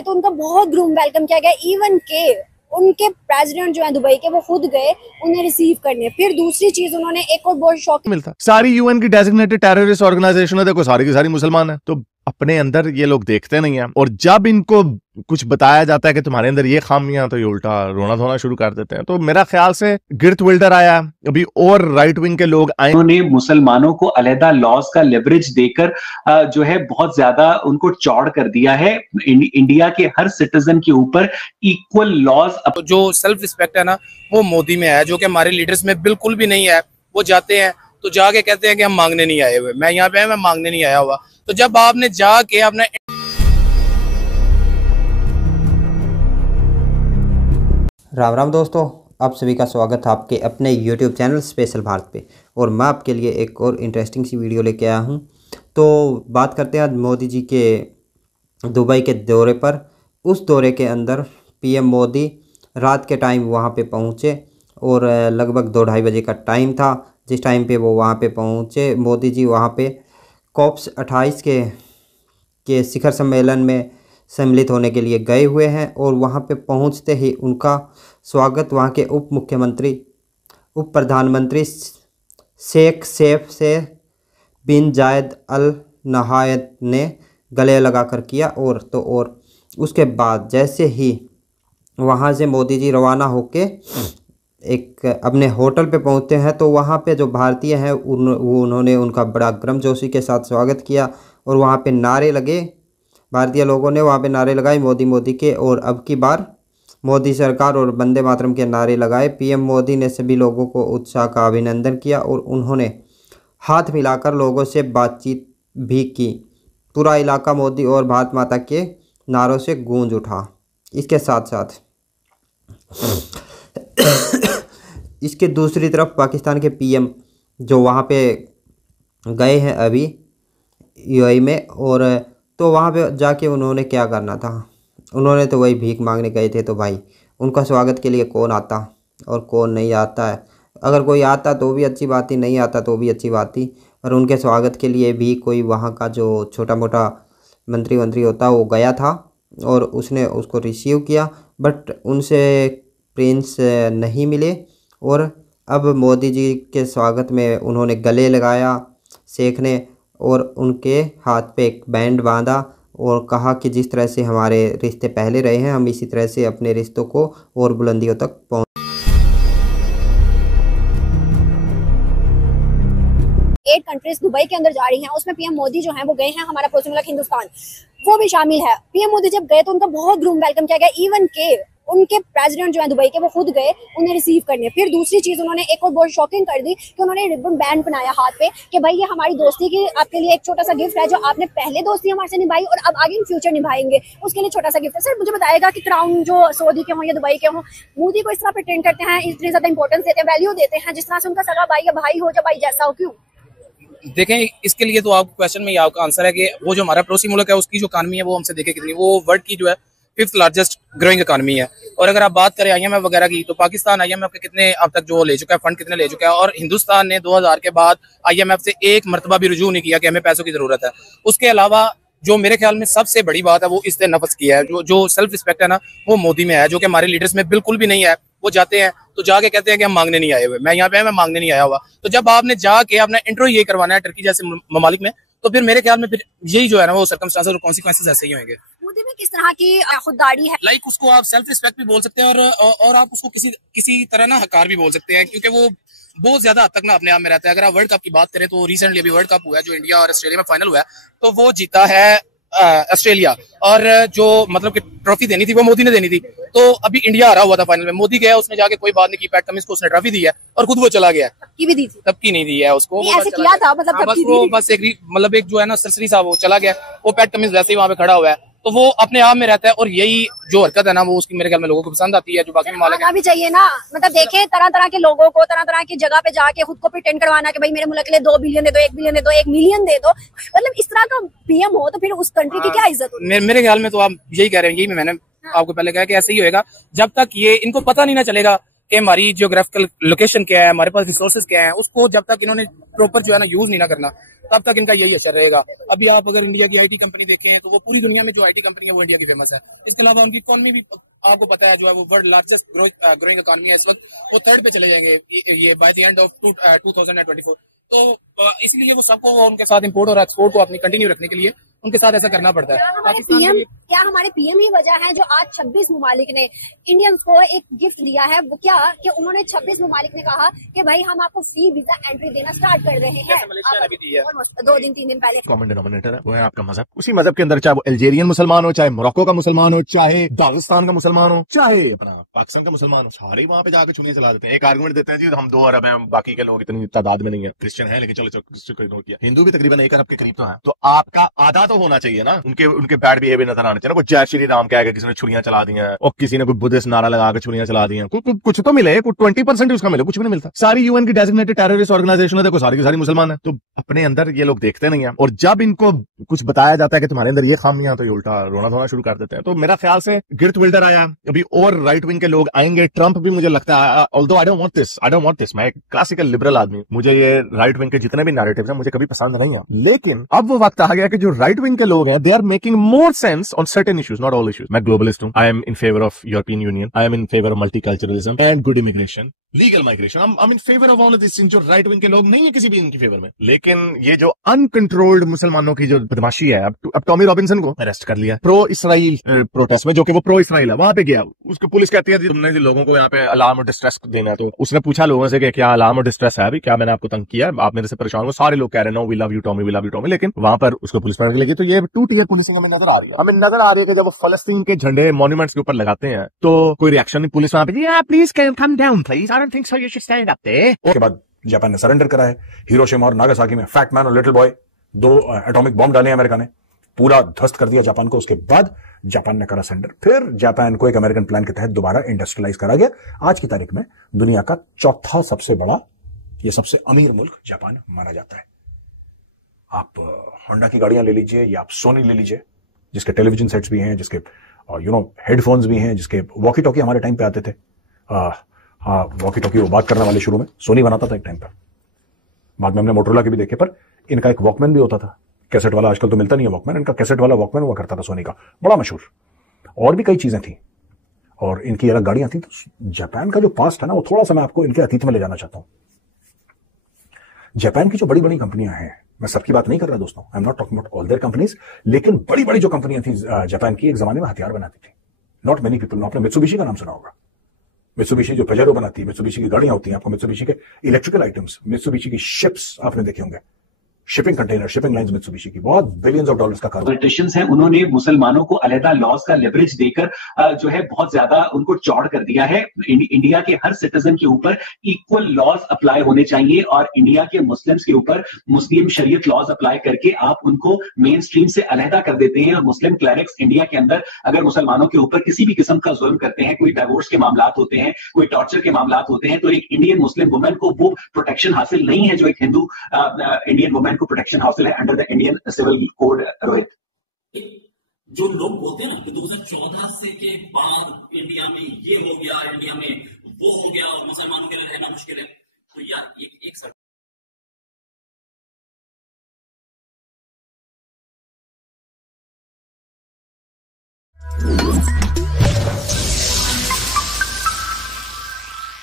तो उनका बहुत ग्रूम वेलकम किया गया। इवन के उनके प्रेसिडेंट जो है दुबई के, वो खुद गए उन्हें रिसीव करने। फिर दूसरी चीज उन्होंने एक और बहुत शॉक मिलता, सारी यूएन की डेजिग्नेटेड टेररिस्ट ऑर्गेनाइजेशन है, देखो सारी की सारी मुसलमान है, तो अपने अंदर ये लोग देखते नहीं है। और जब इनको कुछ बताया जाता है कि तुम्हारे अंदर ये खामियां, तो ये उल्टा रोना धोना शुरू कर देते हैं। तो मेरा ख्याल से गिर्थ विल्डर आया, अभी और राइट विंग के लोग आए, उन्होंने मुसलमानों को अलहदा लॉज का लेवरेज देकर जो है बहुत ज्यादा उनको चौड़ कर दिया है। इंडिया के हर सिटीजन के ऊपर इक्वल लॉज। तो जो सेल्फ रिस्पेक्ट है ना, वो मोदी में है, जो कि हमारे लीडर्स में बिल्कुल भी नहीं है। वो जाते हैं तो जाके कहते हैं कि हम मांगने नहीं आए हुए, मैं यहाँ पे मैं मांगने नहीं आया हुआ। तो जब आपने जाके अपने राम राम दोस्तों, आप सभी का स्वागत है आपके अपने YouTube चैनल स्पेशल भारत पे। और मैं आपके लिए एक और इंटरेस्टिंग सी वीडियो लेके आया हूँ। तो बात करते हैं आज मोदी जी के दुबई के दौरे पर। उस दौरे के अंदर पीएम मोदी रात के टाइम वहाँ पे पहुँचे और लगभग 2-2:30 बजे का टाइम था जिस टाइम पे वो वहाँ पे पहुँचे। मोदी जी वहाँ पे COP 28 के शिखर सम्मेलन में सम्मिलित होने के लिए गए हुए हैं। और वहां पे पहुंचते ही उनका स्वागत वहां के उप प्रधानमंत्री शेख सैफ से बिन जायद अल नहायन ने गले लगाकर किया। और उसके बाद जैसे ही वहां से मोदी जी रवाना होके एक अपने होटल पे पहुंचते हैं, तो वहां पे जो भारतीय हैं उन्होंने उनका बड़ा गर्मजोशी के साथ स्वागत किया। और वहां पे नारे लगे, भारतीय लोगों ने वहाँ पे नारे लगाए मोदी मोदी के, और अब की बार मोदी सरकार और वंदे मातरम के नारे लगाए। पीएम मोदी ने सभी लोगों को उत्साह का अभिनंदन किया और उन्होंने हाथ मिलाकर लोगों से बातचीत भी की। पूरा इलाका मोदी और भारत माता के नारों से गूंज उठा। इसके साथ साथ इसके दूसरी तरफ पाकिस्तान के पीएम जो वहाँ पे गए हैं अभी यूएई में, और तो वहाँ पे जाके उन्होंने क्या करना था, उन्होंने तो वही भीख मांगने गए थे। तो भाई उनका स्वागत के लिए कौन आता और कौन नहीं आता है। अगर कोई आता तो भी अच्छी बात ही, नहीं आता तो भी अच्छी बात ही। पर उनके स्वागत के लिए भी कोई वहाँ का जो छोटा मोटा मंत्री होता वो गया था और उसने उसको रिसीव किया, बट उनसे प्रिंस नहीं मिले। और अब मोदी जी के स्वागत में उन्होंने गले लगाया शेख ने, और उनके हाथ पे एक बैंड बांधा और कहा कि जिस तरह से हमारे रिश्ते पहले रहे हैं, हम इसी तरह से अपने रिश्तों को और बुलंदियों तक पहुँच। 8 कंट्रीज दुबई के अंदर जा रही हैं, उसमें पीएम मोदी जो हैं वो गए हैं। हमारा पड़ोसी मुल्क हिंदुस्तान वो भी शामिल है। पीएम मोदी जब गए तो उनका बहुत ग्रूम वेलकम किया गया। इवन के उनके प्रेसिडेंट जो है दुबई के, वो खुद गए उन्हें रिसीव करने। फिर दूसरी चीज उन्होंने एक और बहुत शॉकिंग कर दी कि उन्होंने रिबन बैंड बनाया हाथ पे कि भाई ये हमारी दोस्ती की आपके लिए एक छोटा सा गिफ्ट है, जो आपने पहले दोस्ती हमारे से निभाई और अब आगे इन फ्यूचर निभाएंगे, उसके लिए छोटा सा गिफ्ट है। सर मुझे बताएगा कि क्राउन जो सऊदी के हों या दुबई के हों, मोदी को इस तरह प्रिटेंड करते हैं, इतनी ज्यादा इंपॉर्टेंस देते हैं, वैल्यू देते हैं, जिस तरह से उनका सगा भाई या भाई हो, जो भाई जैसा हो, क्यों? देखें, इसके लिए तो आपको क्वेश्चन में आपका आंसर है कि वो जो हमारा पड़ोसी मुल्क है उसकी जो इकानमी है वो हमसे देखे कितनी, वो वर्ल्ड की जो है 5th लार्जेस्ट ग्रोइंग इकानमी है। और अगर आप बात करें IMF वगैरह की, तो पाकिस्तान IMF के कितने अब तक जो ले चुका है, फंड कितने ले चुका है। और हिंदुस्तान ने 2000 के बाद IMF से एक मरतबा भी रुजू नहीं किया कि हमें पैसों की जरूरत है। उसके अलावा जो मेरे ख्याल में सबसे बड़ी बात है वो इससे नफस की है। जो सेल्फ रिस्पेक्ट है ना, वो मोदी में है, जो कि हमारे लीडर्स में बिल्कुल भी नहीं है। वो जाते हैं तो जाके कहते हैं कि हम मांगने नहीं आए हुए, मैं यहाँ पे मैं मांगने नहीं आया हुआ। तो जब आपने जाके अपना इंट्रो ये करवाना है टर्की जैसे ममालिक में, तो फिर मेरे ख्याल में फिर यही जो है ना वो सर्कमस्टांसेस और कॉन्सिक्वेंसेस ऐसे ही होंगे। मोदी में किस तरह की खुददारी है? लाइक उसको आप सेल्फ रिस्पेक्ट भी बोल सकते हैं और आप उसको किसी तरह ना हकार भी बोल सकते हैं, क्योंकि वो बहुत ज्यादा हद तक ना अपने आप में रहता है। अगर आप वर्ल्ड कप की बात करें तो रिसेंटली अभी वर्ल्ड कप हुआ है जो इंडिया और ऑस्ट्रेलिया में फाइनल हुआ है, तो वो जीता है ऑस्ट्रेलिया। और जो मतलब कि ट्रॉफी देनी थी वो मोदी ने देनी थी, तो अभी इंडिया हारा हुआ था फाइनल में, मोदी गया, उसने जाके कोई बात नहीं की, पैट कमिंस को उसने ट्रॉफी दी है और खुद वो चला गया। तब की भी दी थी? तब की नहीं दी है उसको, ऐसे किया था मतलब तब की दी थी। बस एक जो है ना सरसरी साहब वो चला गया, वो पैट कमिंस वैसे ही वहां पे खड़ा हुआ है, तो वो अपने आप में रहता है। और यही जो हरकत है ना वो उसकी मेरे ख्याल में लोगों को पसंद आती है, जो बाकी मालिक भी चाहिए ना। मतलब देखे तरह तरह के लोगों को तरह तरह की जगह पे जाके खुद को प्रिटेंड करवाना कि भाई मेरे मुल्क के लिए 2 बिलियन दे दो, 1 बिलियन दे दो, 1 मिलियन दे दो। मतलब इस तरह का पीएम हो तो फिर उस कंट्री की क्या इज्जत होगी? मेरे ख्याल में तो आप यही कह रहे हैं, यही मैंने आपको पहले कहा कि ऐसे ही होएगा जब तक ये इनको पता नहीं ना चलेगा कि हमारी जियोग्राफिकल लोकेशन क्या है, हमारे पास रिसोर्सेज क्या है, उसको जब तक इन्होंने प्रॉपर जो है ना यूज नहीं ना करना, तब तक इनका यही असर रहेगा। अभी आप अगर इंडिया की आईटी कंपनी देखें तो वो पूरी दुनिया में जो आईटी कंपनी है वो इंडिया की फेमस है। इसके अलावा उनकी इकॉनमी भी आपको पता है जो है वो वर्ल्ड लार्जेस्ट ग्रोइंग इकॉनमी है इस वक्त, वो थर्ड पे चले जाएंगे ये बाय द एंड ऑफ 2024। तो इसलिए वो सबको उनके साथ इंपोर्ट और एक्सपोर्ट को अपनी कंटिन्यू रखने के लिए उनके साथ ऐसा करना पड़ता है। क्या हमारे पीएम ही वजह है जो आज 26 ममालिक ने इंडियंस को एक गिफ्ट दिया है? वो क्या कि उन्होंने 26 ममालिक ने कहा कि भाई हम आपको फ्री वीजा एंट्री देना स्टार्ट कर रहे हैं। 2 दिन 3 दिन पहले कॉमन डिनोमिनेटर है वो है आपका मजहब। उसी मजहब के अंदर चाहे वो अल्जेरियन मुसलमान हो, चाहे मोरक्को का मुसलमान हो, चाहे दागिस्तान का मुसलमान हो, चाहे अपना पाकिस्तान का मुसलमान हो, सारे वहां पे जाकर चुनिया चला देते हैं। एक आर्गुमेंट देते हैं जी हम 2 अरब हैं, बाकी के लोग इतनी तादाद में नहीं है, क्रिश्चियन है लेकिन चलो क्रिश्चियन को इग्नोर किया, हिंदू भी तकरीबन 1 अरब के करीब तो है, तो आपका आधा तो होना चाहिए ना। उनके बैड बिहेवियर नजर आने चाहिए। वो जय श्री राम कह के किसी ने छुरियां चला दी हैं और किसी ने कोई बुद्धिस्ट नारा लगा के छुरियां चला दी हैं। कुछ तो मिले, कुछ 20% उसका मिले, कुछ भी नहीं मिलता। सारी यूएन की डेजिग्नेटेड टेररिस्ट ऑर्गेनाइजेशन है, देखो सारी की सारी मुसलमान है। तो अपने अंदर ये लोग देखते नहीं है, और जब इनको कुछ बताया जाता है कि तुम्हारे अंदर ये खामियां, तो ये उल्टा रोना धोना शुरू कर देते हैं। तो मेरा ख्याल से गिर्ट विल्डर आया, अभी और राइट विंग के लोग आएंगे, ट्रंप भी मुझे लगता है, although I don't want this, मैं एक क्लासिकल लिबरल आदमी, मुझे ये राइट विंग के जितने भी नैरेटिव्स हैं मुझे कभी पसंद नहीं है। लेकिन अब वो वक्त आ गया कि जो राइट विंग के लोग हैं, they are making more sense on certain issues, not all issues. मैं globalist हूँ. I am in favor of European Union. I am in favor of multiculturalism and good immigration. Legal migration, I'm in favor of all of this. जो right wing के लोग नहीं है किसी भी इनकी फेवर में, लेकिन ये जो अनकंट्रोल्ड मुसलमानों की जो बदमाशी है, अब टॉमी रॉबिन्सन को अरेस्ट कर लिया प्रो इसराइल प्रोटेस्ट में, जो कि वो प्रो इसराइल है, वहां पे गया। उसको पुलिस कहती है तुमने लोगों को यहाँ पे अलार्म और डिस्ट्रेस देना है, तो उसने पूछा लोगों से कि क्या अलार्म और डिस्ट्रेस है, अभी क्या मैंने आपको तंग किया, आप मेरे से परेशान हो? सारे लोग कह रहे हैं no we love you Tommy, we love you Tommy, लेकिन वहां पर उसको पुलिस पकड़ लगी। तो ये 2 टियर पुलिस हमें नजर आ रही है, कि जब वो फलस्तीन के झंडे मॉन्यूमेंट्स के ऊपर लगाते हैं तो कोई रिएक्शन नहीं, पुलिस वहां पे please calm down please, I don't think so you should stand up there. उसके बाद जापान ने सरेंडर करा है। हिरोशिमा और नागासाकी में फैट मैन और लिटिल बॉय 2 एटॉमिक बॉम्ब डाले अमेरिका ने, पूरा ध्वस्त कर दिया जापान को। उसके बाद जापान ने करा सरेंडर, फिर जापान को एक अमेरिकन प्लान के तहत दोबारा इंडस्ट्रियलाइज करा गया। आज की तारीख में दुनिया का 4था सबसे बड़ा, ये सबसे अमीर मुल्क जापान माना जाता है। आप होंडा की गाड़ियां ले लीजिए या आप सोनी ले लीजिए, जिसके टेलीविजन सेट्स भी हैं, जिसके हेडफोन्स भी हैं, जिसके वॉकी टॉकी हमारे टाइम पे आते थे। हाँ, वॉकी टॉकी वो बात करने वाले शुरू में सोनी बनाता था एक टाइम पर, बाद में हमने मोटरोला के भी देखे, पर इनका एक वॉकमैन भी होता था, कैसेट वाला। आजकल तो मिलता नहीं है वॉकमैन, इनका कैसेट वाला वॉकमैन हुआ करता था सोनी का, बड़ा मशहूर। और भी कई चीजें थी और इनकी अलग गाड़ियां थी। तो जापान का जो पास्ट है ना, वो थोड़ा सा मैं आपको इनके अतीत में ले जाना चाहता हूं। जापान की जो बड़ी बड़ी कंपनियां हैं, मैं सबकी बात नहीं कर रहा दोस्तों, I am not talking about all their companies, लेकिन बड़ी बड़ी जो कंपनियां थी जापान की, एक जमाने में हथियार बनाती थी। नॉट मेनी पीपल, आपने मित्सुबिशी का नाम सुना होगा। मित्सुबिशी जो पेजेरो बनाती है, मित्सुबिशी की गाड़ियां होती हैं, आपको मित्सुबिशी के इलेक्ट्रिकल आइटम्स, मित्सुबिशी की शिप्स आपने देखे होंगे, shipping container, shipping lines Mitsubishi की, बहुत बिलियंस ऑफ डॉलर्स का कारोबार। पॉलिटिशियंस हैं, उन्होंने मुसलमानों को अलहदा लॉज का लेवरेज देकर जो है बहुत ज्यादा उनको चौड़ कर दिया है। इंडिया के हर सिटीजन के ऊपर इक्वल लॉज अप्लाई होने चाहिए और इंडिया के मुस्लिम्स के ऊपर मुस्लिम शरीयत लॉज अप्लाई करके आप उनको मेन स्ट्रीम से अलहदा कर देते हैं। और मुस्लिम क्लरिक्स इंडिया के अंदर अगर मुसलमानों के ऊपर किसी भी किस्म का जुल्म करते हैं, कोई डिवोर्स के मामला होते हैं, कोई टॉर्चर के मामला होते हैं, तो एक इंडियन मुस्लिम वुमेन को वो प्रोटेक्शन हासिल नहीं है जो एक हिंदू इंडियन वुमेन को प्रोटेक्शन हासिल है under the Indian civil code. Rohit, जो लोग बोलते हैं ना कि 2014 से के बाद इंडिया में ये हो गया, इंडिया में वो हो गया और मुसलमानों के लिए रहना मुश्किल है, तो यार एक